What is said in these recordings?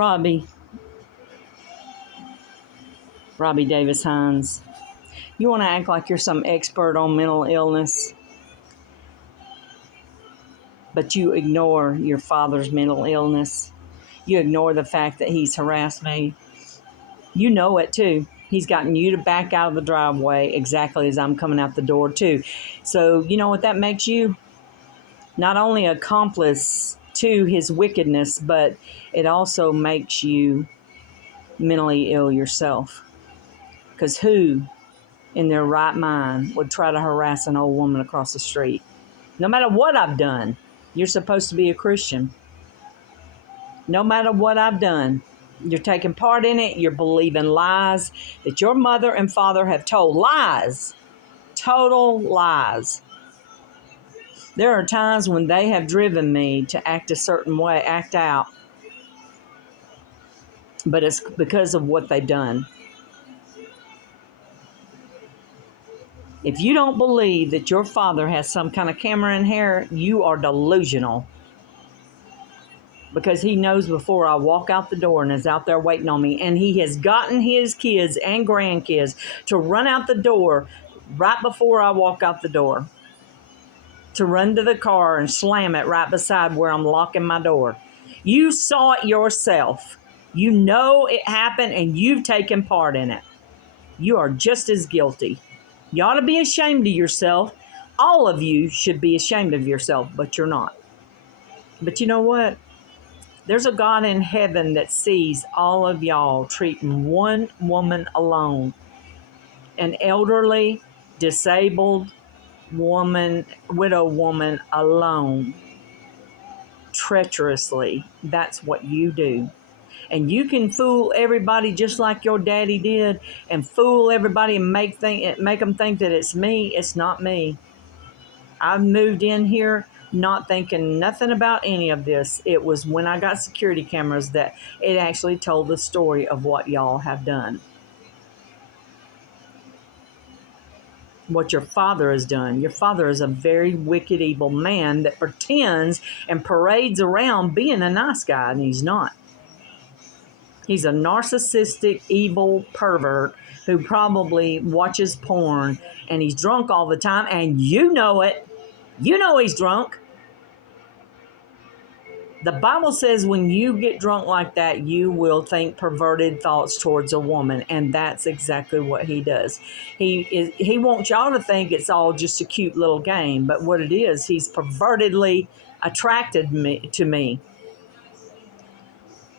Robbie Davis Hines, you want to act like you're some expert on mental illness, but you ignore your father's mental illness. You ignore the fact that he's harassed me. You know it too. He's gotten you to back out of the driveway exactly as I'm coming out the door too. So you know what that makes you? Not only accomplice to his wickedness, but it also makes you mentally ill yourself. Because who in their right mind would try to harass an old woman across the street? No matter what I've done, you're supposed to be a Christian. No matter what I've done, you're taking part in it. You're believing lies that your mother and father have told. Lies. Total lies. There are times when they have driven me to act a certain way, act out. But it's because of what they've done. If you don't believe that your father has some kind of camera in here, you are delusional. Because he knows before I walk out the door and is out there waiting on me. And he has gotten his kids and grandkids to run out the door right before I walk out the door. To run to the car and slam it right beside where I'm locking my door. You saw it yourself. You know it happened and you've taken part in it. You are just as guilty. You ought to be ashamed of yourself. All of you should be ashamed of yourself, but you're not. But you know what? There's a God in heaven that sees all of y'all treating one woman alone. An elderly, disabled woman, widow woman alone. Treacherously. That's what you do. And you can fool everybody just like your daddy did, and fool everybody and make them think that it's me. It's not me. I've moved in here not thinking nothing about any of this. It was when I got security cameras that it actually told the story of what y'all have done. What your father has done. Your father is a very wicked, evil man that pretends and parades around being a nice guy, and he's not. He's a narcissistic, evil pervert who probably watches porn, and he's drunk all the time, and you know it. You know he's drunk. The Bible says when you get drunk like that, you will think perverted thoughts towards a woman, and that's exactly what he does. He wants y'all to think it's all just a cute little game, but what it is, he's pervertedly attracted to me.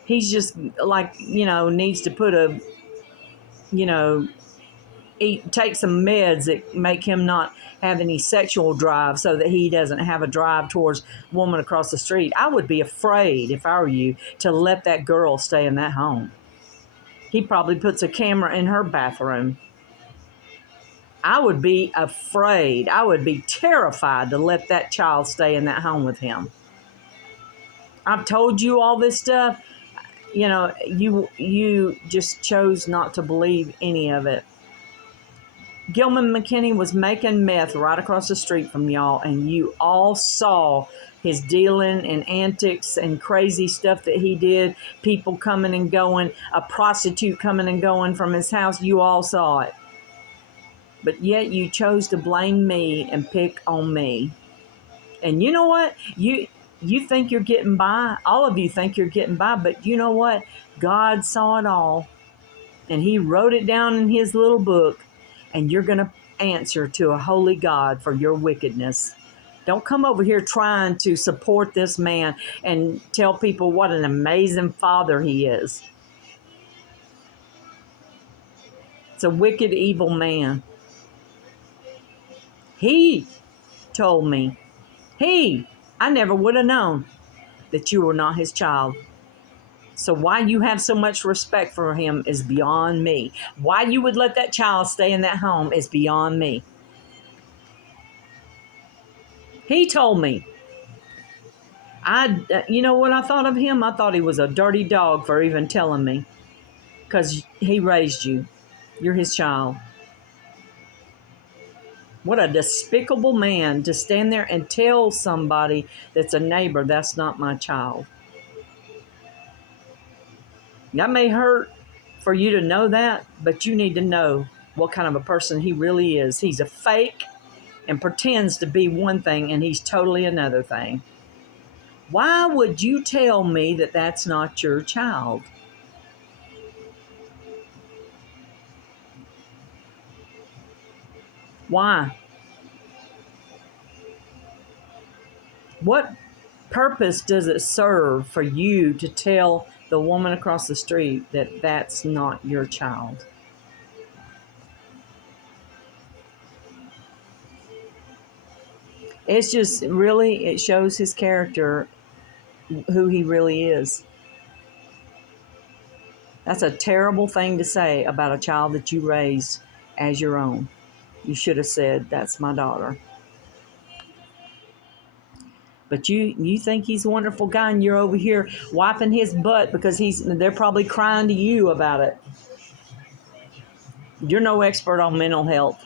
He's just like, needs to put take some meds that make him not have any sexual drive so that he doesn't have a drive towards a woman across the street. I would be afraid, if I were you, to let that girl stay in that home. He probably puts a camera in her bathroom. I would be afraid. I would be terrified to let that child stay in that home with him. I've told you all this stuff. You just chose not to believe any of it. Gilman McKinney was making meth right across the street from y'all, and you all saw his dealing and antics and crazy stuff that he did, people coming and going, a prostitute coming and going from his house. You all saw it. But yet you chose to blame me and pick on me. And you know what? You think you're getting by. All of you think you're getting by, but you know what? God saw it all, and he wrote it down in his little book. And you're going to answer to a holy God for your wickedness. Don't come over here trying to support this man and tell people what an amazing father he is. It's a wicked, evil man. He told me, I never would have known that you were not his child. So why you have so much respect for him is beyond me. Why you would let that child stay in that home is beyond me. He told me. You know what I thought of him? I thought he was a dirty dog for even telling me. Because he raised you. You're his child. What a despicable man to stand there and tell somebody that's a neighbor, that's not my child. That may hurt for you to know that, but you need to know what kind of a person he really is. He's a fake and pretends to be one thing, and he's totally another thing. Why would you tell me that that's not your child? Why? What purpose does it serve for you to tell the woman across the street that that's not your child? It's just really, it shows his character, who he really is. That's a terrible thing to say about a child that you raised as your own. You should have said, that's my daughter. But you think he's a wonderful guy, and you're over here wiping his butt because they're probably crying to you about it. You're no expert on mental health.